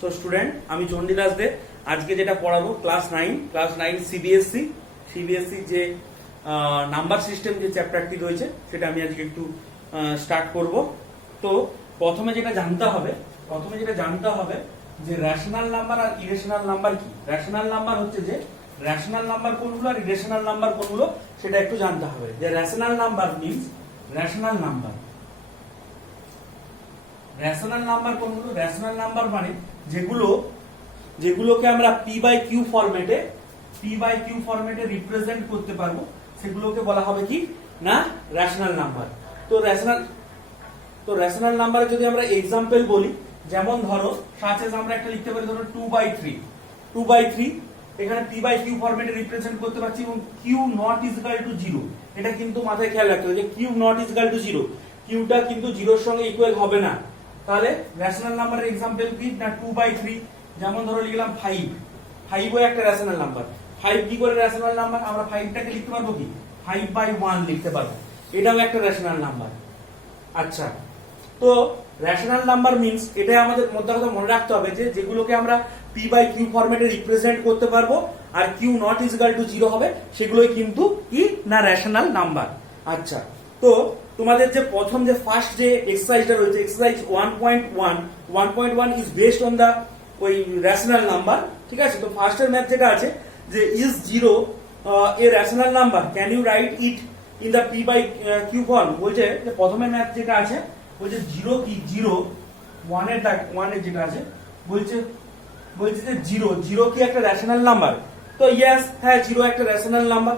তো স্টুডেন্ট, আমি চণ্ডীদাস দে। আজকে যেটা পড়াবো ক্লাস 9 সিবিএসসি যে নাম্বার সিস্টেম যে চ্যাপ্টারটি রয়েছে সেটা আমি আজকে একটু স্টার্ট করব। তো প্রথমে যেটা জানতে হবে যে রেশনাল নাম্বার আর ইরেশনাল নাম্বার কি। রেশনাল নাম্বার হচ্ছে যে রেশনাল নাম্বার কোনগুলো আর ইরেশনাল নাম্বার কোনগুলো সেটা একটু জানতে হবে। যে rational number means rational number কোনগুলো? রেশনাল নাম্বার মানে যেগুলোকে আমরা পি বাই কিউ ফরম্যাটে রিপ্রেজেন্ট করতে পারবো সেগুলোকে বলা হবে কি না রেশনাল নাম্বার। তো রেশনাল নাম্বারে যদি আমরা এক্সাম্পল বলি, যেমন ধরো সাচেস আমরা একটা লিখতে পারি ধরো 2/3 এখানে পি বাই কিউ ফরম্যাটে রিপ্রেজেন্ট করতে পারছি এবং q not is equal to 0। এটা কিন্তু মাথায় খেয়াল রাখতে হবে যে q not is equal to 0, কিউটা কিন্তু 0 এর সঙ্গে ইকুয়াল হবে না। তাহলে রেশনাল নাম্বারের এক্সাম্পল কি না 2/3। যেমন ধরো লিখলাম 5 ও একটা রেশনাল নাম্বার। 5 কি করে রেশনাল নাম্বার? আমরা 5টাকে লিখতে পারবো কি 5/1 লিখতে পারবো, এটাও একটা রেশনাল নাম্বার। আচ্ছা, তো রেশনাল নাম্বার মিন্স এটা আমাদের মধ্যে কথা মনে রাখতে হবে যে যেগুলোকে আমরা পি বাই কিউ ফরম্যাটে রিপ্রেজেন্ট করতে পারবো আর Q not is equal to 0 হবে সেগুলোই কিন্তু কি না রেশনাল নাম্বার। আচ্ছা, তো তোমাদের যে প্রথম যে ফার্স্ট যে এক্সারসাইজটা রয়েছে exercise 1.1 is based on the ওই রেশনাল নাম্বার, ঠিক আছে? তো ফার্স্টের ম্যাথ যেটা আছে যে is 0 a rational number, can you write it in the p by q form? বলছে যে প্রথমের ম্যাথ যেটা আছে বলছে 0 কি 1 এর যেটা আছে বলছে যে 0 কি একটা রেশনাল নাম্বার? তো ইয়েস, হ্যাঁ 0 একটা রেশনাল নাম্বার।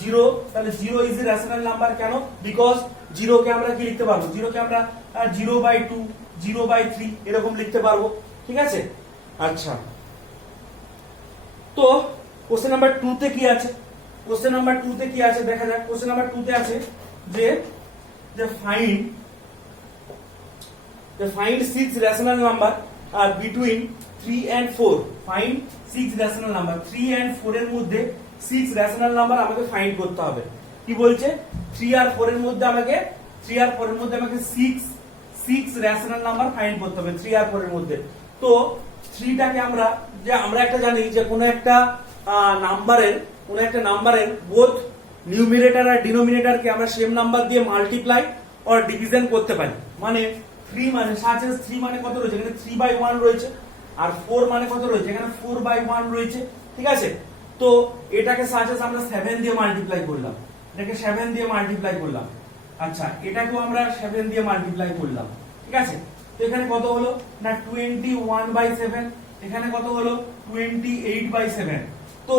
0 তাহলে 0 ইজ এ রেশনাল নাম্বার। কেন? বিকজ 0 কে আমরা কি লিখতে পারবো? 0 কে আমরা 0/2 0/3 এরকম লিখতে পারবো, ঠিক আছে? আচ্ছা, তো কোশ্চেন নাম্বার 2 তে কি আছে? দেখা যাক। কোশ্চেন নাম্বার 2 তে আছে যে find 6 rational number between 3 and 4। Find 6 rational number, 3 and 4 এর মধ্যে 6 রেশনাল নাম্বার আমাকে ফাইন্ড করতে হবে। কি বলছে? 3 আর 4 এর মধ্যে আমাকে 6 রেশনাল নাম্বার ফাইন্ড করতে হবে 3 আর 4 এর মধ্যে। তো 3টাকে আমরা একটা জানি যে কোনো একটা নাম্বারের বোথ নিউমিরেটর আর ডিনোমিনেটরকে আমরা সেম নাম্বার দিয়ে মাল্টিপ্লাই অর ডিভিশন করতে পারি। মানে 3 মানে সাচেস 3 মানে কত রয়েছে? এখানে 3/1 রয়েছে। আর 4 মানে কত রয়েছে? এখানে 4/1 রয়েছে, ঠিক আছে? তো এটাকে সাচেস আমরা 7 দিয়ে মাল্টিপ্লাই করলাম, আচ্ছা এটাকেও আমরা 7 দিয়ে মাল্টিপ্লাই করলাম, ঠিক আছে? তো এখানে কত হলো না 21/7, এখানে কত হলো 28/7। তো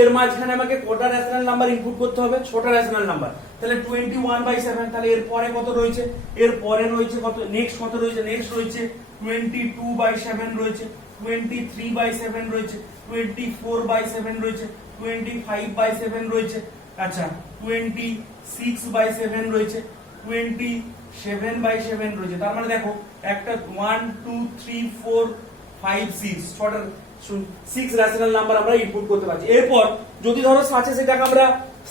এর মাঝখানে আমাকে কটা রেশনাল নাম্বার ইনপুট করতে হবে? 6টা রেশনাল নাম্বার। তাহলে 21/7। তাহলে এর পরে কত রয়েছে? এর পরে রয়েছে কত? নেক্সট কত রয়েছে? নেক্সট রয়েছে 22/7 রয়েছে, 23/7 রয়েছে, 24/7 রয়েছে, 25/7 রয়েছে, আচ্ছা 26/7 রয়েছে, 27/7 রয়েছে। তার মানে দেখো একটা 1 2 3 4 5 6 ছটা 6 রেশনাল নাম্বার আমরা ইনপুট করতে পারছি। এরপর যদি ধরো সাচেস এটাকে আমরা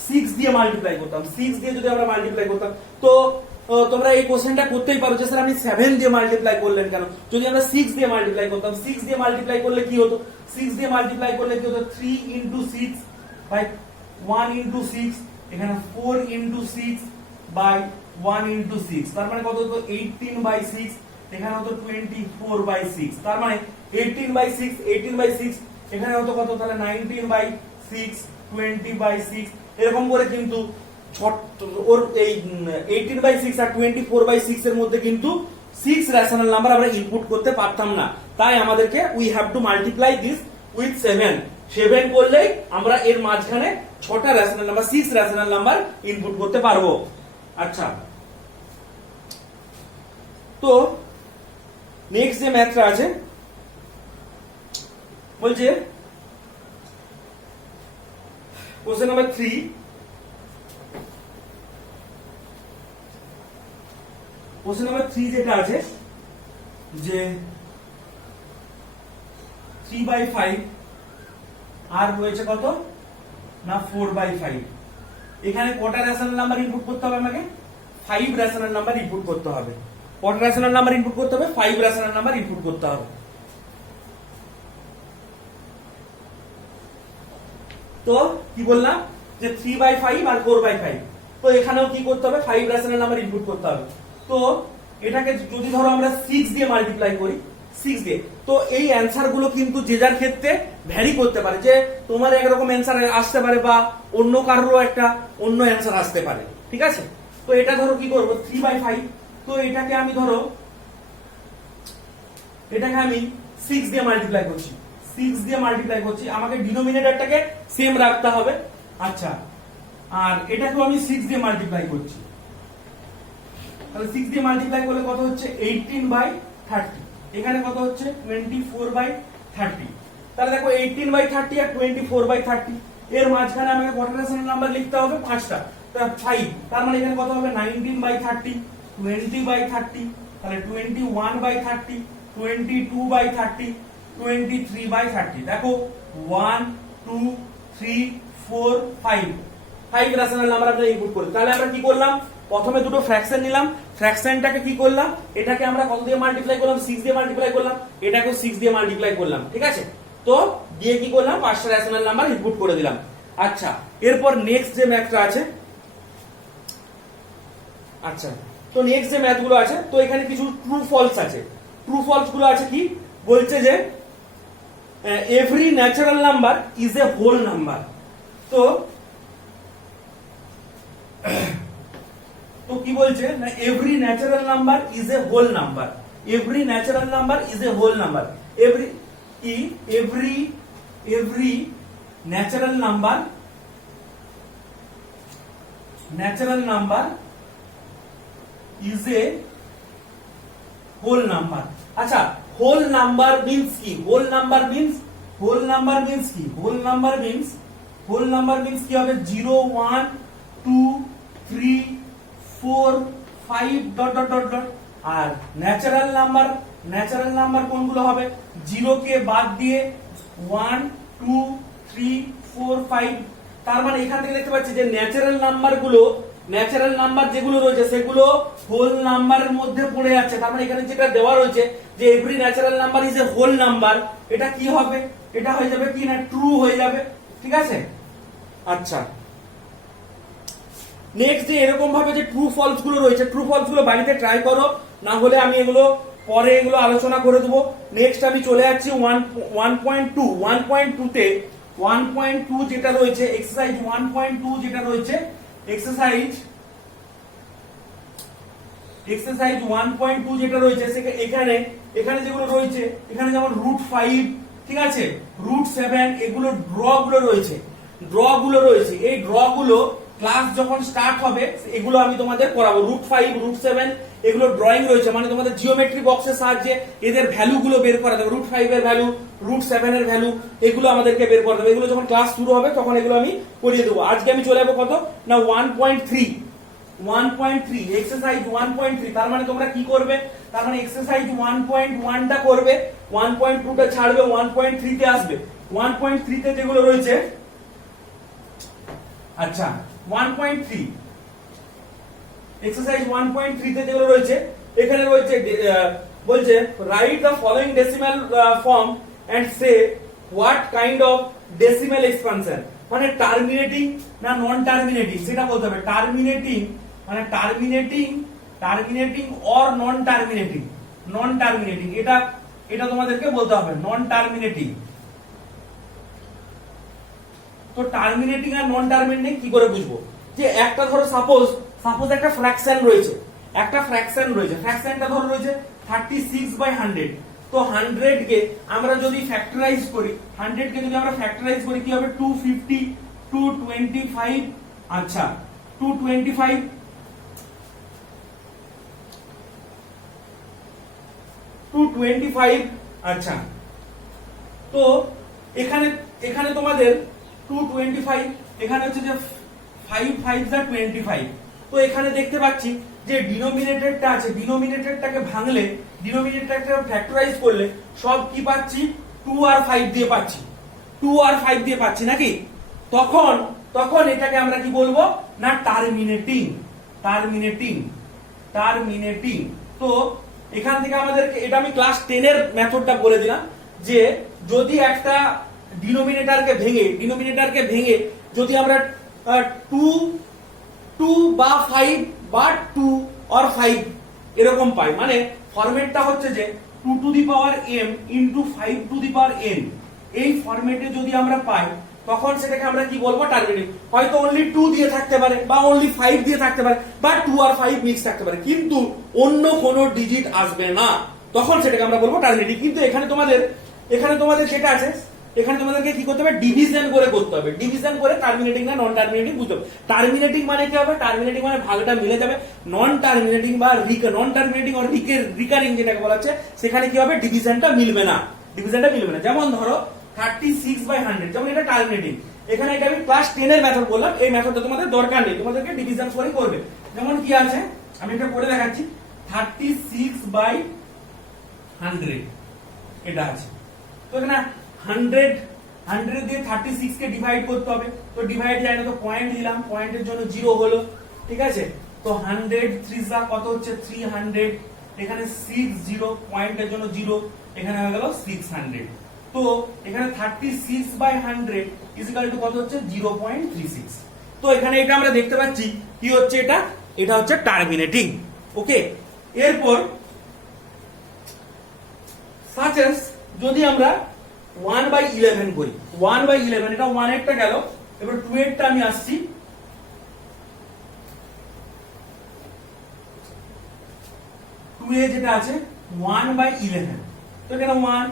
6 দিয়ে মাল্টিপ্লাই করতাম, 6 দিয়ে যদি আমরা মাল্টিপ্লাই করতাম, তো তোমরা এই কোশ্চেনটা করতেই পারো যে স্যার আপনি 7 দিয়ে মাল্টিপ্লাই করলেন কেন? যদি আমরা 6 দিয়ে মাল্টিপ্লাই করতাম, 6 দিয়ে মাল্টিপ্লাই করলে কি হতো? 3 * 6 বাই 1 * 6, এখানে 4 * 6 বাই 1 * 6, তার মানে কত হতো? 18/6, এখানে হতো 24/6, তার মানে 18/6 এখানে হতো কত? তাহলে 19/6 20/6 এরকম করে কিন্তু ওর এই 18/6 আর 24/6 এর মধ্যে কিন্তু 6 রেশনাল নাম্বার আমরা ইনপুট করতে পারতাম না। তাই আমাদেরকে we have to multiply this with 7 করলেই আমরা এর মাঝখানে 6টা rational number 6 rational number input করতে পারবো। আচ্ছা, তো নেক্সট যে ম্যাথটা আছে বলছে কোশ্চেন নাম্বার 3। কোশ্চেন নাম্বার 3 যেটা আছে যে 3/5 আর রয়েছে কত না 4/5। এখানে কটা রেশনাল নাম্বার ইনপুট করতে হবে? আমাকে 5 রেশনাল নাম্বার ইনপুট করতে হবে। কত রেশনাল নাম্বার ইনপুট করতে হবে? 5 রেশনাল নাম্বার ইনপুট করতে হবে। তো কি বললাম যে 3/5 আর 4/5, তো এখানেও কি করতে হবে? 5 রেশনাল নাম্বার ইনপুট করতে হবে। তো এটাকে যদি ধরো আমরা 6 দিয়ে মাল্টিপ্লাই করি, 6 দিয়ে, তো এই অ্যান্সার গুলো কিন্তু যে যার ক্ষেত্রে ভ্যারি করতে পারে, যে তোমার একরকম অ্যান্সার আসতে পারে বা অন্য কারোরও একটা অন্য অ্যান্সার আসতে পারে, ঠিক আছে? তো এটা ধরো কি করবো 3/5, তো এটাকে আমি ধরো এটাকে আমি 6 দিয়ে মাল্টিপ্লাই করছি, 6 দিয়ে মাল্টিপ্লাই করছি, আমাকে ডিনোমিনেটরটাকে সেম রাখতে হবে। আচ্ছা, আর এটাকেও আমি 6 দিয়ে মাল্টিপ্লাই করছি, তাহলে 6 দিয়ে মাল্টিপ্লাই করলে কত হচ্ছে? 18/30। এখানে কত হচ্ছে? 24/30। তাহলে দেখো 18/30 আর 24/30, এর মাঝখানে আমাকে কত রেশনাল নাম্বার লিখতে হবে? 5টা, তাহলে 5, তার মানে এখানে কত হবে? 19/30, 20/30, তাহলে 21/30, 22/30, 23/30। দেখো 1 2 3 4 5 রেশনাল নাম্বার আমরা ইনপুট করি। তাহলে আমরা কি করলাম? প্রথমে দুটো ফ্র্যাকশন নিলাম, ফ্র্যাকশনটাকে কি করলাম? এটাকে আমরা কত দিয়ে মাল্টিপ্লাই করলাম? 6 দিয়ে মাল্টিপ্লাই করলাম, এটাকেও 6 দিয়ে মাল্টিপ্লাই করলাম, ঠিক আছে? তো দিয়ে কি করলাম? 5টা রেশনাল নাম্বার ইনপুট করে দিলাম। আচ্ছা, এরপর নেক্সট যে ম্যাথটা আছে, আচ্ছা, তো নেক্সট যে ম্যাথ গুলো আছে, তো এখানে কিছু ট্রু ফলস আছে। ট্রু ফলস গুলো আছে কি বলছে? যে every natural number is a whole number. তো কি বলছে না, every natural number is a whole number, every natural number is a whole number, every natural number is a whole number. আচ্ছা, হোল নাম্বার মিন্স কি? Whole number means কি? Whole number means কি হবে? 0 1 2 3 4 5 dot dot dot dot. আর natural number কোনগুলো হবে? 0 কে বাদ দিয়ে 1 2 3 4 5। তার মানে এখান থেকে দেখতে পাচ্ছি যে ন্যাচারাল নাম্বার যেগুলো রয়েছে সেগুলো হোল নাম্বারের মধ্যে পড়ে যাচ্ছে। তার মানে এখানে যেটা দেওয়া রয়েছে যে every natural number is a whole number, এটা কি হবে? এটা হয়ে যাবে কি না, ট্রু হয়ে যাবে, ঠিক আছে? আচ্ছা, নেক্সট যে এরকম ভাবে যে ট্রু ফলস গুলো রয়েছে, ট্রু ফলস গুলো বাড়িতে ট্রাই করো, না হলে আমি এগুলো পরে এগুলো আলোচনা করে দেবো। নেক্সট আমি চলে যাচ্ছি 1.2 তে 1.2 যেটা রয়েছে, এক্সারসাইজ 1.2 যেটা রয়েছে, এক্সারসাইজ 1.2 যেটা রয়েছে, এখানে যেগুলো রয়েছে, এখানে যেমন √5, ঠিক আছে, √7, এগুলো ড্র গুলো রয়েছে, এই ড্র গুলো ক্লাস যখন স্টার্ট হবে এগুলো আমি তোমাদের করাবো। √5 √7 এগুলো ড্রয়িং রয়েছে, মানে তোমাদের জিওমেট্রি বক্সের সাহায্যে এদের ভ্যালু গুলো বের করা যাবে। √5 এর ভ্যালু, √7 এর ভ্যালু, এগুলো আমাদেরকে বের করতে হবে। এগুলো যখন ক্লাস শুরু হবে তখন এগুলো আমি করিয়ে দেবো। আজকে আমি চলে যাবো কত না 1.3 এক্সারসাইজ 1.3। তার মানে তোমরা কি করবে? তার মানে এক্সারসাইজ 1.1 টা করবে, 1.2 টা ছাড়বে, 1.3 তে আসবে। 1.3 তে যেগুলো রয়েছে, আচ্ছা 1.3 এক্সারসাইজ 1.3 তে যেগুলো রয়েছে, এখানে রয়েছে বলছে write the following decimal form and say what kind of decimal expansion, মানে টার্মিনেটিং না নন টার্মিনেটিং সেটা বলতে হবে। টার্মিনেটিং মানে টার্মিনেটিং অর নন টার্মিনেটিং, এটা তোমাদেরকে বলতে হবে, নন টার্মিনেটিং। তো টার্মিনেটিং আর নন টার্মিনেটিং কি করে বুঝবো? যে একটা ধরো সাপোজ একটা ফ্র্যাকশন রয়েছে, ফ্র্যাকশনটা ধরো রয়েছে 36/100। তো 100 কে আমরা যদি ফ্যাক্টরাইজ করি, কি হবে? 250 225, আচ্ছা 225, আচ্ছা। তো এখানে তোমাদের 225, এখানে হচ্ছে যে 5 5 যা 25। তো এখানে দেখতে পাচ্ছি যে ডিনোমিনেটরটা আছে, ডিনোমিনেটরটাকে ভাঙলে, ডিনোমিনেটরটাকে ফ্যাক্টরাইজ করলে সব কি পাচ্ছি? 2 আর 5 দিয়ে পাচ্ছি, নাকি? তখন এটাকে আমরা কি বলবো না টার্মিনেটিং। তো এখান থেকে আমাদেরকে, এটা আমি ক্লাস 10 এর মেথডটা বলে দিলাম, যে যদি একটা ডিনোমিনেটরকে ভেঙে যদি আমরা 2 বা 5 বা 2 অর 5 এরকম পাই, মানে ফরম্যাটটা হচ্ছে যে 2 to the power m into 5 to the power n, এই ফরম্যাটে যদি আমরা পাই তখন সেটাকে আমরা কি বলবো, টার্মিনেটিং। হয়তো অনলি 2 দিয়ে থাকতে পারে বা অনলি 5 দিয়ে থাকতে পারে বা 2 আর 5 মিক্স থাকতে পারে, কিন্তু অন্য কোনো ডিজিট আসবে না, তখন সেটাকে আমরা বলবো টার্মিনেটিং। কিন্তু এখানে তোমাদের সেটা আছে, এখানে তোমাদেরকে কি করতে হবে, ডিভিশন করে করতে হবে, ডিভিশন করে টার্মিনেটিং না নন টার্মিনেটিং বুঝতে হবে। টার্মিনেটিং মানে কি হবে, টার্মিনেটিং মানে ভাগটা মিলে যাবে, নন টার্মিনেটিং বা নন টার্মিনেটিং আর রিকারিং যেটাকে বলা হচ্ছে, সেখানে কি হবে, ডিভিশনটা মিলবে না। যেমন ধরো 36/100, যেমন এটা টার্মিনেটিং, এখানে এটা আমি ক্লাস 10 এর মেথড বললাম, এই মেথডটা তোমাদের দরকার নেই, তোমাদেরকে ডিভিশন করে করবে। যেমন কি আছে আমি এটা করে দেখাচ্ছি, 36/100 এটা আছে। তো এখানে 100 দিয়ে 36 কে ডিভাইড করতে হবে, তো ডিভাইড যায় না, তো পয়েন্ট দিলাম, পয়েন্টের জন্য 0 হলো, ঠিক আছে। তো 100 3 কত হচ্ছে 300, এখানে 60 পয়েন্টের জন্য 0, এখানে হয়ে গেল 600। তো এখানে 36/100 ইকুয়াল টু কত হচ্ছে 0.36। তো এখানে এটা আমরা দেখতে পাচ্ছি কি হচ্ছে, এটা হচ্ছে টার্মিনেটিং। ওকে, এরপর such as যদি আমরা 1/11 করি, 1/11 এটা 1 এরটা গেল, এবার 2 এরটা আমি আসছি, 2 এ যেটা আছে 1/11, তো এখানে 1,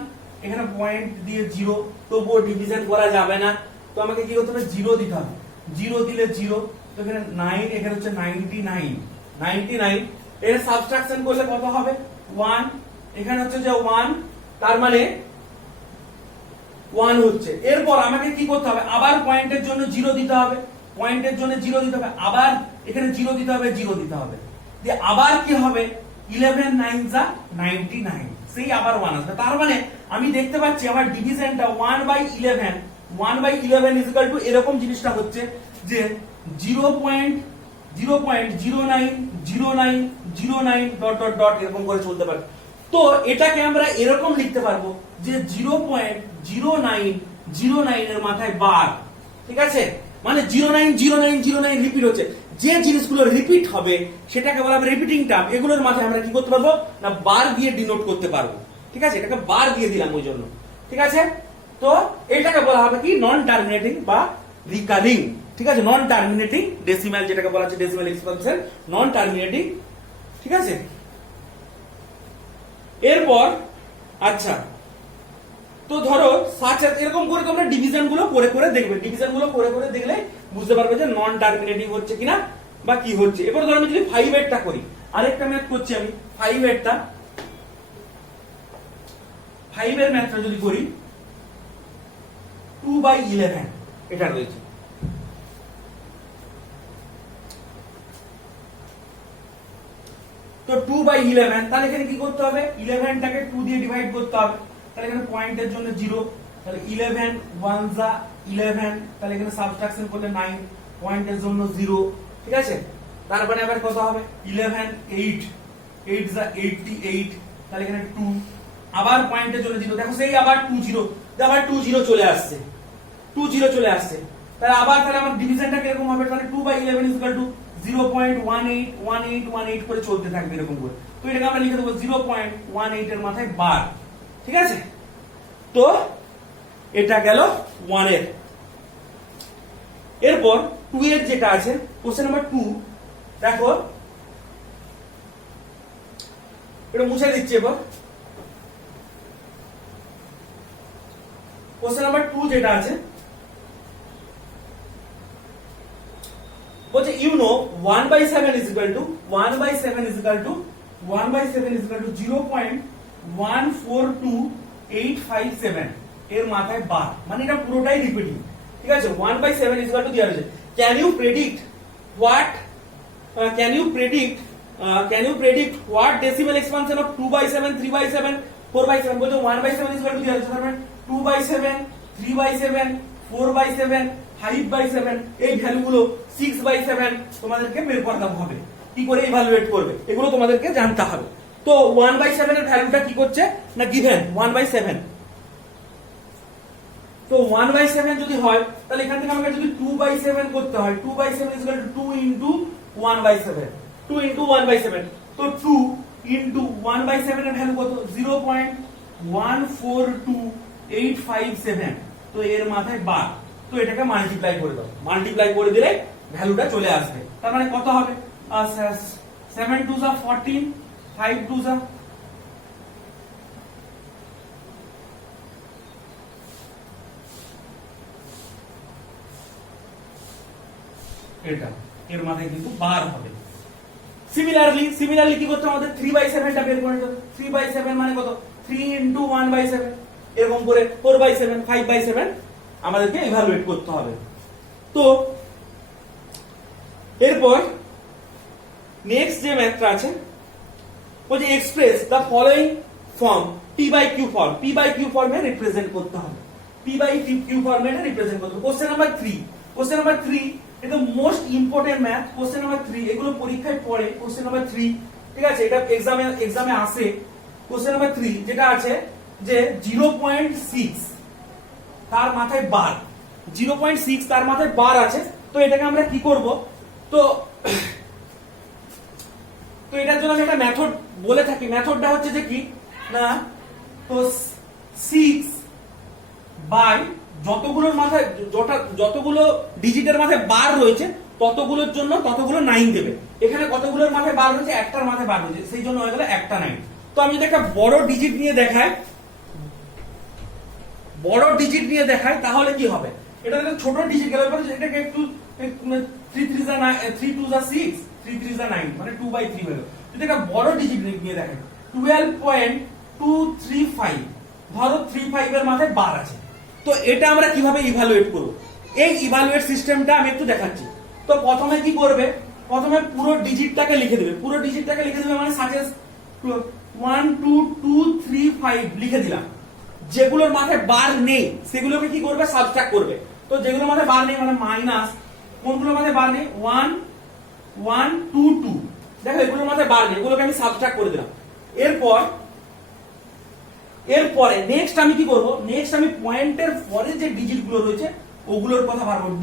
এখানে পয়েন্ট দিয়ে 0, তবুও ডিভিশন করা যাবে না, তো আমাকে কি করতে হবে, 0 দিতে হবে, 0 দিলে 0, তো এখানে 9, এখানে হচ্ছে 99, এর সাবট্রাকশন করলে কত হবে 1, এখানে হচ্ছে যে 1, তার মানে 1 হচ্ছে। এরপর আমাকে কি করতে হবে, আবার পয়েন্টের জন্য 0 দিতে হবে, আবার এখানে 0 দিতে হবে, দিয়ে আবার কি হবে, 11 9 যা 99, সেই আবার 1 আসবে। তার মানে আমি দেখতে পাচ্ছি আমার ডিভিশনটা 1/11 ইজ ইকুয়াল টু এরকম জিনিসটা হচ্ছে যে 0.090909 ডট ডট ডট এরকম করে চলতে পারে। তো এটাকে আমরা এরকম লিখতে পারবো যে 0.0909 এর মাথায় বার, ঠিক আছে, মানে 090909 রিপিট হচ্ছে, যে জিনিসগুলো রিপিট হবে সেটাকে বলা হবে রিপিটিং টার্ম, এগুলোর মাথায় আমরা কি করতে পারবো না বার দিয়ে ডিনোট করতে পারবো, ঠিক আছে, এটাকে বার দিয়ে দিলাম ওই জন্য, ঠিক আছে। তো এটাকে বলা হবে কি নন টার্মিনেটিং বা রিকারিং, ঠিক আছে, নন টার্মিনেটিং ডেসিমাল যেটাকে বলা হচ্ছে ডেসিমাল এক্সপানশন, নন টার্মিনেটিং, ঠিক আছে। এরপর আচ্ছা, তো ধরো সাচ এরকম করে তোমরা ডিভিশন গুলো করে দেখবে, ডিভিশন গুলো করে দেখলে বুঝতে পারবে যে নন টার্মিনেটিং হচ্ছে কিনা বা কি হচ্ছে। এবার ধরো আমি যদি 5 এরটা করি, আরেকটা ম্যাথ করছি আমি 5 এরটা, 5 এর ম্যাথটা যদি করি 2/11 এটা রয়েছে, তো 2/11, তাহলে এখানে কি করতে হবে, 11টাকে 2 দিয়ে ডিভাইড করতে হবে, তাহলে এখানে পয়েন্টের জন্য 0, তাহলে 11 1 যা 11, তাহলে এখানে সাবট্রাকশন করলে 9, পয়েন্টের জন্য 0, ঠিক আছে। তারপরে আবার কত হবে 11 8 যা 88, তাহলে এখানে 2, আবার পয়েন্টের জন্য 0, দেখো সেই আবার 20, আবার 20 চলে আসছে, তাহলে আবার তাহলে আমার ডিভিশনটা কিরকম হবে, তাহলে 2/11 ইজ ইকুয়াল টু 0.181818 করে চলতে থাকবে এরকম করে। তো এটাকে আমরা লিখে দেবো 0.18 এর মাথায় বার, ঠিক আছে। তো এটা গেল 1 এর। এরপর 2 এর যেটা আছে কোশ্চেন নাম্বার 2, দেখো এটা মুছে দিচ্ছি। এবার কোশ্চেন নাম্বার 2 যেটা আছে বলছে you know 1/7 is equal to 0.142857 এর মাথায় বার, মানে এটা পুরোটাই রিপিটিং, ঠিক আছে। 1/7 is equal to দেওয়া আছে, can you predict what decimal expansion of 2/7 3/7 4/7, বলছে 1/7 is equal to দেওয়া আছে, তার মানে 2/7 3/7 4/7 5/7 এই ভ্যালুগুলো 6/7 তোমাদেরকে বের করতে হবে, কি করে ইভালুয়েট করবে এগুলো তোমাদেরকে জানতে হবে, তো 1/7 এর ভ্যালুটা কি করছে না গিভেন 1/7। তো 1/7 যদি হয় তাহলে এখান থেকে আমাকে যদি 2/7 করতে হয় 2/7 = 2 * 1/7 2 * 1/7। তো 2 * 1/7 এর ভ্যালু কত 0.142857। তো এর মাথায় বার, তো এটাকে মাল্টিপ্লাই করে দাও, মাল্টিপ্লাই করে দিলে ভ্যালুটা চলে আসবে। তার মানে কত হবে 7 2 = 14 5 2 = এটা, এর মাথায় কিন্তু বার হবে। সিমিলারলি কি করতে আমাদের 3/7 টা বের করে দাও। 3/7 মানে কত 3 * 1/7, এরকম করে 4/7 5/7 আমাদেরকে ইভালুয়েট করতে হবে। তো এরপর নেক্সট যে ম্যাথটা আছে ওই যে express the following form p/q form, p/q ফর্মে রিপ্রেজেন্ট করতে হবে, p/q ফর্মে রিপ্রেজেন্ট করতে হবে। কোশ্চেন নাম্বার 3 এটা most important math. Question number 3 এগুলো পরীক্ষায় পড়ে। কোশ্চেন নাম্বার 3 ঠিক আছে, এটা এক্সামে আসে। কোশ্চেন নাম্বার 3 যেটা আছে যে 0.6 তার মাথায় বার, 0.6 তার মাথায় বার আছে। তো এটাকে আমরা কি করব, তো এটার জন্য আমি একটা মেথড বলে থাকি। মেথডটা হচ্ছে যে কি না, তো 6 বাই যতগুলোর মাথায় যতগুলো ডিজিটের মাথায় বার রয়েছে ততগুলোর জন্য ততগুলো 9 দেবে। এখানে কতগুলোর মাথায় বার রয়েছে, একটার মাথায় বার রয়েছে, সেই জন্য হয়ে গেল একটা 9। তো আমি যদি একটা বড় ডিজিট নিয়ে দেখাই তাহলে কি হবে, এটা ছোট ডিজিট গেল, এটাকে একটু 3 3 3 2 6 3 3 9 মানে 2/3 হলো। যদি একটা বড় ডিজিট নিয়ে দেখাই 12.235, ধরো 35 এর মাথায় বার আছে। তো এটা আমরা কিভাবে ইভালুয়েট করব, এই ইভালুয়েট সিস্টেমটা আমি একটু দেখাচ্ছি। তো প্রথমে কি করবে, প্রথমে পুরো ডিজিটটাকে লিখে দেবে, মানে সাজেস 1 2 2 3 5 লিখে দিলাম। যেগুলোর মাথায় বার নেই সেগুলোকে কি করবে, সাবট্রাক্ট করবে। তো যেগুলোর মাথায় বার নেই মানে মাইনাস, কোনগুলোর মাথায় বার নেই 1 1 2 2, দেখো এগুলোর মাথায় বার নেই, এগুলোকে আমি সাবট্রাক্ট করে দিলাম। এরপরে নেক্সট আমি কি করব, নেক্সট আমি পয়েন্টের পরে যে ডিজিট গুলো রয়েছে ওগুলোর কথা বার করব।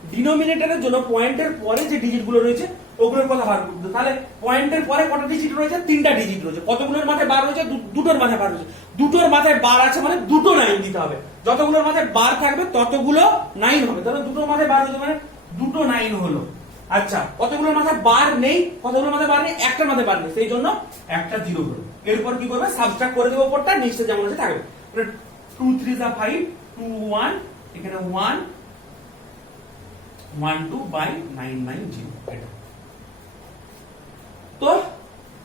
ডিনোমিনেটরের জন্য পয়েন্টের পরে যে ডিজিট গুলো রয়েছে ওগুলোর কথা বার করব। তাহলে পয়েন্টের পরে কটা ডিজিট রয়েছে, 3টা ডিজিট রয়েছে। কতগুলোর মাথায় বার রয়েছে, দুটোর মাথায় বার রয়েছে। দুটোর মাথায় বার আছে মানে দুটো 9 দিতে হবে। যতগুলোর মাথায় বার থাকবে ততগুলো 9 হবে। তাহলে দুটোর মাথায় বার রয়েছে মানে দুটো 9 হলো। আচ্ছা, কতগুলোর মাথায় বার নেই, একটার মাথায় বার নেই, সেই জন্য একটা 0 হলো। এরপর কি করবে, সাবট্রাক্ট করে দেবো উপরটা, নিচে যেমন আছে থাকবে। 2 3 = 5 2 1, এখানে 1 1 2 বাই 990 এটা। তো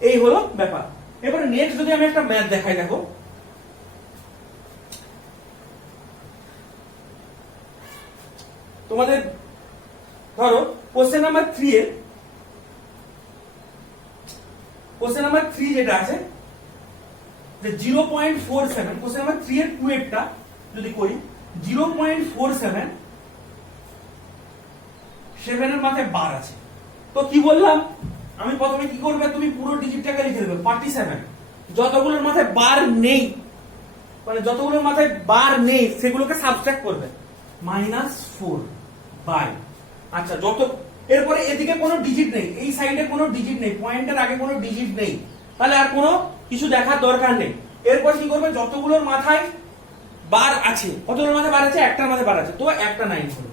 এই হলো ব্যাপার। এবারে নেক্সট যদি আমি একটা ম্যাথ দেখাই, দেখো তোমাদের ধরো কোশ্চেন নাম্বার 3 যেটা আছে যে 0.47, কোশ্চেন নাম্বার 3 এর 2 এরটা যদি করি 0.47 7 এর মাথায় বার আছে। তো কি বললাম আমি, প্রথমে কি করবে, তুমি পুরো ডিজিটটাকে লিখে দেবে 47। যতগুলোর মাথায় বার নেই মানে যতগুলোর মাথায় বার নেই সেগুলোকে সাবট্রাক্ট করবে, -4 বাই, আচ্ছা এরপরে এদিকে কোনো ডিজিট নেই, এই সাইডে কোনো ডিজিট নেই, পয়েন্টের আগে কোনো ডিজিট নেই, তাহলে আর কোনো কিছু দেখার দরকার নেই। এরপর কি করবে, যতগুলোর মাথায় বার আছে, কতগুলোর মাথায় বার আছে, একটার মাথায় বার আছে, তো একটা 9 হলো।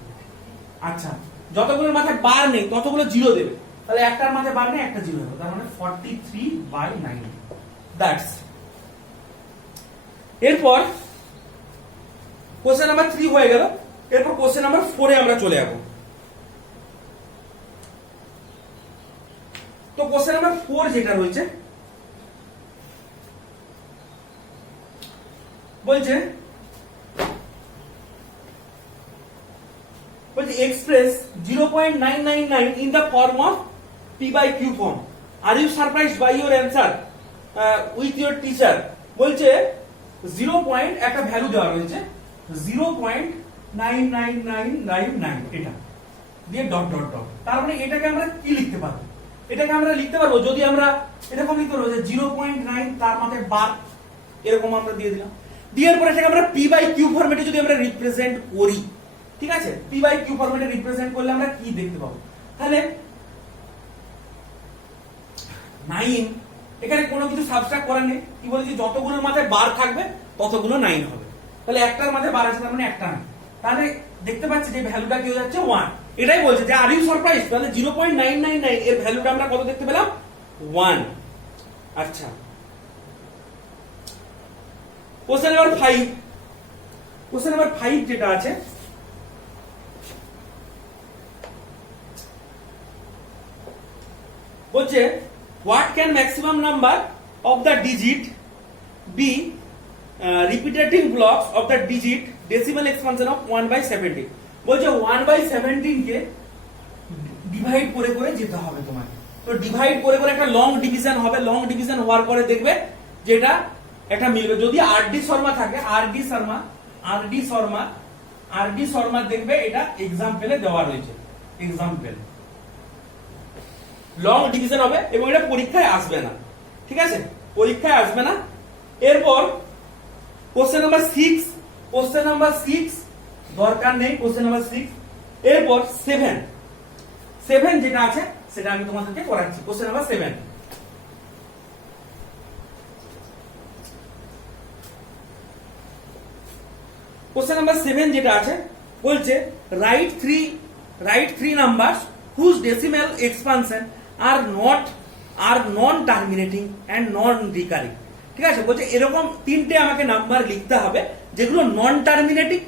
আচ্ছা, যতগুলোর মাথায় বার নেই ততগুলো 0 দেবে, তাহলে একটার মাথায় বার নেই, একটা 0 হবে, তার মানে 43/9। দ্যাটস। এরপর কোশ্চেন নাম্বার 3 হয়ে গেল। এরপর কোশ্চেন নাম্বার 4 এ আমরা চলে যাব। তো কোশ্চেন নাম্বার 4 যেটা রয়েছে বলছে express 0.999 in the form of p/q form. Are you surprised by your answer with your teacher? বলছে 0. একটা ভ্যালু দেওয়া রয়েছে 0.99999, এটা দিয়ে ডট ডট ডট। তার মানে এটাকে আমরা কি লিখতে পারবো, এটাকে আমরা লিখতে পারবো, যদি আমরা এরকম লিখতে পারবো যে 0.9 তার মাথায় বার, এরকম আমরা দিয়ে দিলাম। দেওয়ার পরে এটাকে আমরা পি বাই কিউ ফরম্যাটে যদি আমরা রিপ্রেজেন্ট করি, ঠিক আছে, পি বাই কিউ ফরম্যাটে রিপ্রেজেন্ট করলে আমরা কি দেখতে পাবো, তাহলে 9, এখানে কোনো কিছু সাবট্রাক্ট করার নেই, কি বলেছি যতগুলোর মাথায় বার থাকবে ততগুলো 9 হবে, তাহলে একটার মাথায় বার আছে তার মানে একটা না, তাহলে দেখতে পাচ্ছি যে ভ্যালুটা কি হয়ে যাচ্ছে 1, এটাই বলছে যে আর ইউ সারপ্রাইজ, তাহলে 0.999 এর ভ্যালুটা আমরা কত দেখতে পেলাম 1। আচ্ছা, কোশ্চেন নাম্বার 5, কোশ্চেন নাম্বার 5 যেটা আছে বলছে what can maximum number of the digit be repetitive blocks of the digit decimal expansion of 1/17, বলছে 1/17 কে ডিভাইড করে করে যেতে হবে তোমাকে, তো ডিভাইড করে করে একটা লং ডিভিশন হবে, লং ডিভিশন হওয়ার পরে দেখবে যেটা একটা মিলবে, যদি আরডি শর্মা থাকে, আরডি শর্মা দেখবে এটা এক্সাম্পলে দেওয়া রয়েছে, এক্সাম্পল লং ডিভিশন হবে এবং এটা পরীক্ষায় আসবে না, ঠিক আছে, পরীক্ষায় আসবে না। এরপর কোশ্চেন নাম্বার 6, কোশ্চেন নাম্বার 6 দরকার নেই, কোশ্চেন নাম্বার 6। এরপর 7 যেটা আছে সেটা আমি তোমাদেরকে করাচ্ছি, কোশ্চেন নাম্বার 7। কোশ্চেন নাম্বার 7 যেটা আছে বলছে write three numbers whose decimal expansion are non terminating and non recurring, ঠিক আছে, বলছে এরকম তিনটে আমাকে নাম্বার লিখতে হবে যেগুলো নন টার্মিনেটিং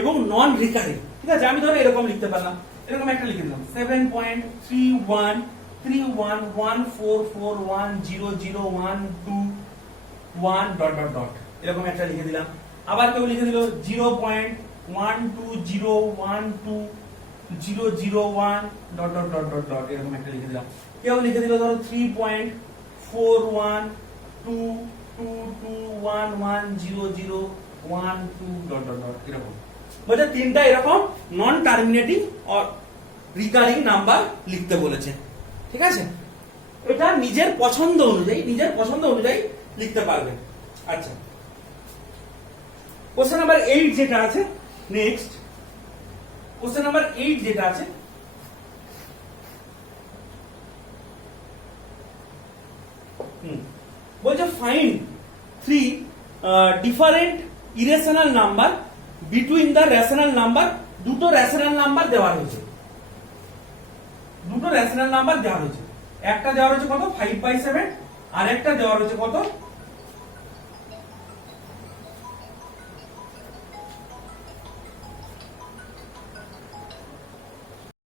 এবং নন রিকারিং, ঠিক আছে, আমি ধরো এরকম লিখতে পারলাম, এরকম একটা লিখে দিলাম 7.313114410012 এরকম একটা লিখে দিলাম। আবার কেউ লিখে দিল 0.12012001 এরকম একটা লিখে দিলাম। কেউ লিখে দিল ধরো 3.4122110012 এরকম, বলছে তিনটা এরকম নন টার্মিনেটিং আর রিকারিং নাম্বার লিখতে বলেছে, ঠিক আছে, এটা নিজের পছন্দ অনুযায়ী লিখতে পারবে। আচ্ছা, কোশ্চেন নাম্বার 8 যেটা আছে, নেক্সট কোশ্চেন নাম্বার 8 যেটা আছে বলছে find 3 different irrational number between the rational number, দুটো রেশনাল নাম্বার দেওয়া হয়েছে, একটা দেওয়া রয়েছে কত 5/7 আর একটা দেওয়া রয়েছে কত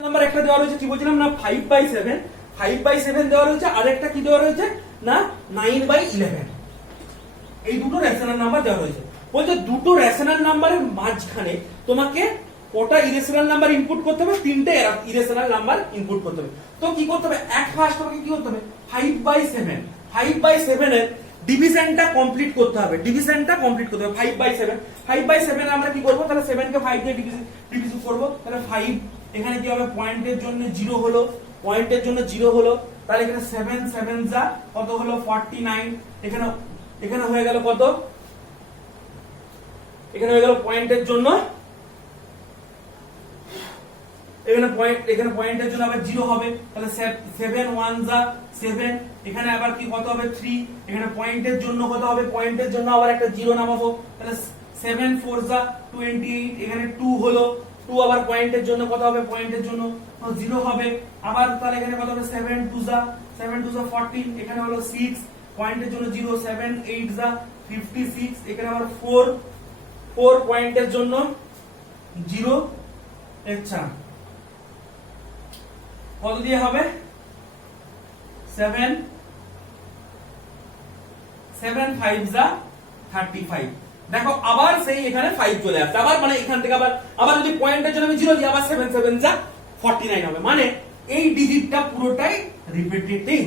নাম্বার, একটা দেওয়া রয়েছে কি বলছিলাম না 5/7 দেওয়া রয়েছে, আর একটা কি দেওয়া রয়েছে না 9/11, এই দুটো রেশনাল নাম্বার দেওয়া রয়েছে। বলছে দুটো রেশনাল নাম্বারের মাঝখানে তোমাকে কটা ইরেশনাল নাম্বার ইনপুট করতে হবে, তিনটে ইরেশনাল নাম্বার ইনপুট করতে হবে। তো কি করতে হবে, ফার্স্ট তোমাকে কি করতে হবে 5/7 এর ডিভিশনটা কমপ্লিট করতে হবে, 5/7 আমরা কি করব, তাহলে 7 কে 5 দিয়ে ডিভিশন করব, তাহলে 5 এখানে কি হবে পয়েন্টের জন্য 0 হলো, তাহলে এখানে 7 যা কত হলো 49, এখানে হয়ে গেল কত, এখানে হয়ে গেল পয়েন্টের জন্য, এখানে পয়েন্টের জন্য আবার 0 হবে, তাহলে 7 1 যা 7, এখানে আবার কি কত হবে 3, এখানে পয়েন্টের জন্য কত হবে, পয়েন্টের জন্য আবার একটা 0 নামাবো, তাহলে 7 4 যা 28, এখানে 2 হলো, 2 আবার পয়েন্টের জন্য কত হবে, পয়েন্টের জন্য 0 হবে, আবার তাহলে এখানে কত হবে 7 2 যা 14, এখানে হলো 6, পয়েন্টের জন্য 0, 7 8 যা 56, এখানে আবার 4 পয়েন্টের জন্য 0, আচ্ছা কত দিয়ে হবে 7 5 যা 35, দেখো আবার সেই এখানে 5 চলে আসছে, আবার মানে এখান থেকে আবার যদি পয়েন্টের জন্য আমি 0 দিই আবার 7 যা 49 হবে, মানে এই ডিজিটটা পুরোটাই রিপিটেটিং,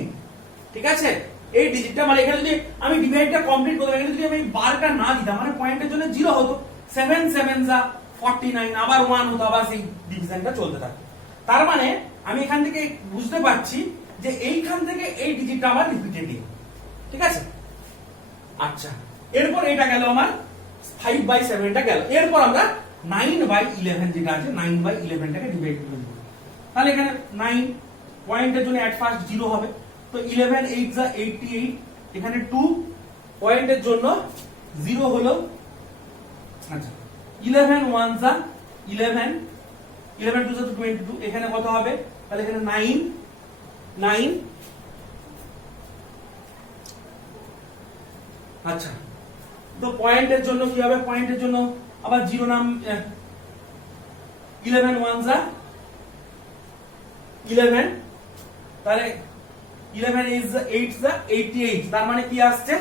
ঠিক আছে, এই ডিজিটটা মানে এখানে যদি আমি ডিভাইডটা কমপ্লিট করতাম, এখানে যদি আমি বারটা না দিতাম মানে পয়েন্টের জন্য 0 হতো, 7 যা 49 আবার 1 হতো, আবার সেই ডিভিশনটা চলতে থাকে। তার মানে আমি এখান থেকে বুঝতে পারছি যে এইখান থেকে এই ডিজিটটা আমার রিপিটেটিভ, ঠিক আছে। আচ্ছা, এরপর এটা গেল আমার 5/7টা গেল। এরপর আমরা 9/11 যেটা আছে 9/11টাকে ডিভাইড করে দেব। তাহলে এখানে 9 পয়েন্টের জন্য এট ফার্স্ট 0 হবে, তো 11 8 যা 88, এখানে 2 পয়েন্টের জন্য 0 হলো। আচ্ছা, 11 1 যা 11, 11 2 যা 22, এখানে কত হবে? তাহলে এখানে 9। আচ্ছা, তো পয়েন্টের জন্য কি হবে? পয়েন্টের জন্য আবার 0 নাম 11 1 যা 11, তাহলে 11 8 যা 88, তার মানে কি আসছে?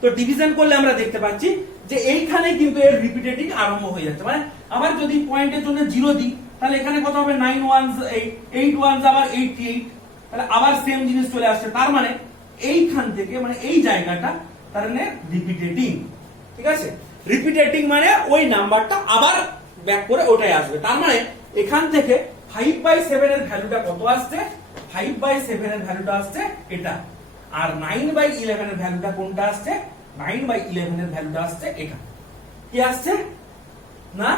তো ডিভিশন করলে আমরা দেখতে পাচ্ছি যে এইখানে কিন্তু এর রিপিটেটিং আরম্ভ হয়ে যাচ্ছে। মানে আবার যদি পয়েন্টের জন্য 0 দিই তাহলে এখানে কত হবে? 9 1 8 8 1 আবার 88, তাহলে আবার সেম জিনিস চলে আসছে। তার মানে এইখান থেকে মানে এই জায়গাটা তার মানে রিপিটেটিং, ঠিক আছে। রিপিটেটিং মানে ওই নাম্বারটা আবার ব্যাক করে ওটাই আসবে। তার মানে এখান থেকে 5/7 এর ভ্যালুটা কত আসছে? 5/7 এর ভ্যালুটা আসছে এটা, আর 9/11 এর ভ্যালুটা কোনটা আসছে? 9/11 এর ভ্যালুটা আসছে এটা। কি আসছে না?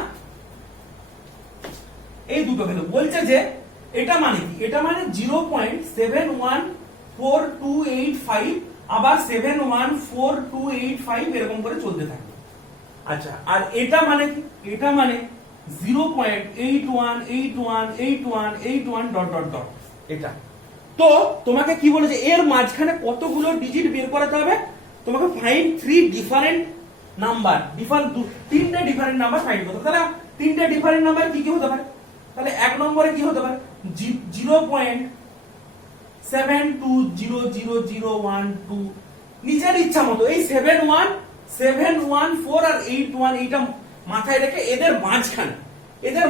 এই দুটো ভ্যালু বলছে যে এটা মানে কি? এটা মানে 0.714285 আবার 714285 এরকম করে চলতে থাকে। আচ্ছা, আর এটা মানে কি? এটা মানে 0.81818181 ডট ডট ডট এটা। তো তোমাকে কি বলেছে? এর মাঝখানে কতগুলো ডিজিট বের করাতে হবে? তোমাকে ফাইন্ড 3 ডিফারেন্ট নাম্বার, তিনটে ডিফারেন্ট নাম্বার ফাইন্ড করতে। তাহলে তিনটে ডিফারেন্ট নাম্বার কি কি হতে পারে? তাহলে এক নম্বরে কি হতে পারে? 0.72000012, নিজের ইচ্ছা মতো এই 71 714 আর 81 এইটা মাথায় রেখে এদের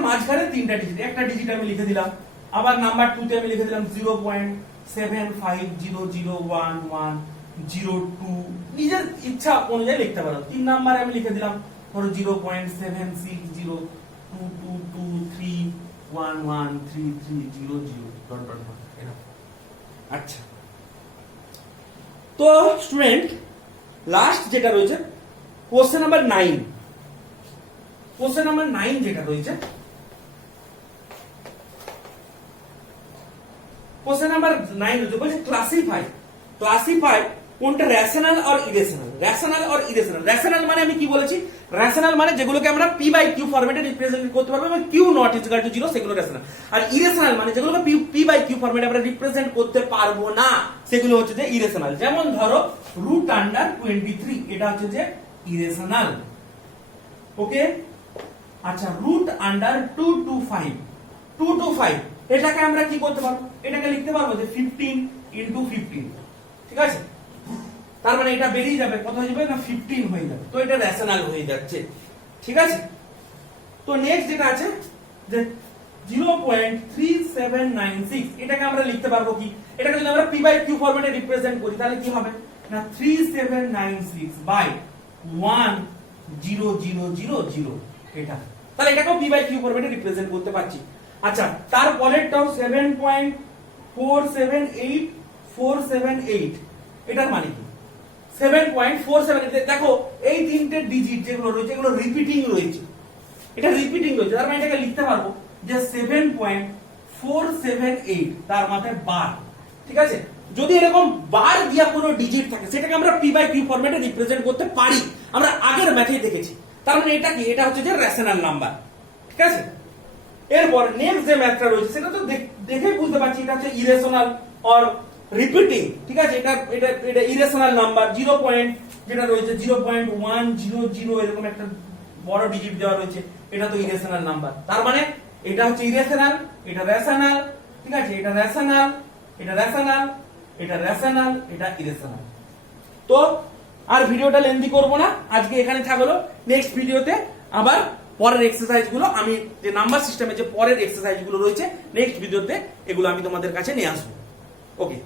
মাঝখানে তিনটা ডিজিট, একটা ডিজিট আমি লিখে দিলাম। আবার নাম্বার 2 তে আমি লিখে দিলাম 0.75001102, নিজের ইচ্ছা অনুযায়ী লিখতে পারো। 3 নাম্বারে আমি লিখে দিলাম ধরো 0.760222311330 ডট ডট ডট। আচ্ছা, তো স্টুডেন্ট লাস্ট যেটা রয়েছে কোশ্চেন নাম্বার 9, কোশ্চেন নাম্বার 9 যেটা রয়েছে, কোশ্চেন নাম্বার 9 রয়েছে বলছে ক্লাসিফাই কোনটা রেশনাল আর ইরেশনাল। রেশনাল মানে আমি কি বলেছি? রেশনাল মানে যেগুলোকে আমরা p বাই q ফরম্যাটে রিপ্রেজেন্ট করতে পারবো এবং q নট ইকুয়াল টু 0, সেগুলো রেশনাল। আর ইরেশনাল মানে যেগুলোকে p বাই q ফরম্যাটে আমরা রিপ্রেজেন্ট করতে পারবো না, সেগুলো হচ্ছে যে ইরেশনাল। যেমন ধরো √23, এটা হচ্ছে যে ইরেশনাল। ওকে, আচ্ছা, √225 এটাকে আমরা কি করতে পারবো? এটাকে লিখতে পারবো যে 15 × 15, ঠিক আছে। তার মানে এটা বেরিয়ে যাবে, কত হয়ে যাবে না? 15 হয়ে যাবে। তো এটা রেশনাল হয়ে যাচ্ছে, ঠিক আছে। তো নেক্সট যেটা আছে যে 0.3796, এটাকে আমরা লিখতে পারবো কি? এটাকে যদি আমরা p বাই q ফরম্যাটে রিপ্রেজেন্ট করি তাহলে কি হবে না? 3796/10000 এটা। তাহলে এটাকেও p বাই q ফরম্যাটে রিপ্রেজেন্ট করতে পারছি। আচ্ছা, তার পরেরটাও 7.478478, এটার মানে কি? 7.47, দেখো এই তিনটে ডিজিট যেগুলো রয়েছে এগুলো রিপিটিং রয়েছে, এটা রিপিটিং রয়েছে। তার মানে এটাকে লিখতে পারবো যে 7.478, তার মাথায় বার, ঠিক আছে। যদি এরকম বার দিয়া কোনো ডিজিট থাকে সেটাকে আমরা p বাই q ফরম্যাটে রিপ্রেজেন্ট করতে পারি, আমরা আগের ম্যাথেই দেখেছি। তার মানে এটা কি? এটা হচ্ছে যে রেশনাল নাম্বার, ঠিক আছে। এরপর নেক্সট যে ম্যাথটা রয়েছে সেটা তো দেখেই বুঝতে পারছি এটা হচ্ছে ইরেশনাল অর রিপিটিং, ঠিক আছে। এটা ইরেশনাল নাম্বার। 0 পয়েন্ট যেটা রয়েছে 0.100 এরকম একটা বড় ডিজিট দেওয়া রয়েছে, এটা তো ইরেশনাল নাম্বার। তার মানে এটা হচ্ছে ইরেশনাল, এটা রেশনাল, ঠিক আছে। এটা রেশনাল, এটা রেশনাল, এটা রেশনাল, এটা ইরেশনাল। তো আর ভিডিওটা লেন্দি করব না, আজকে এখানে থাকলো। নেক্সট ভিডিওতে আবার পরের এক্সারসাইজ গুলো, আমি যে নাম্বার সিস্টেমে যে পরের এক্সারসাইজ গুলো রয়েছে নেক্সট ভিডিওতে এগুলো আমি তোমাদের কাছে নিয়ে আসবো। ওকে।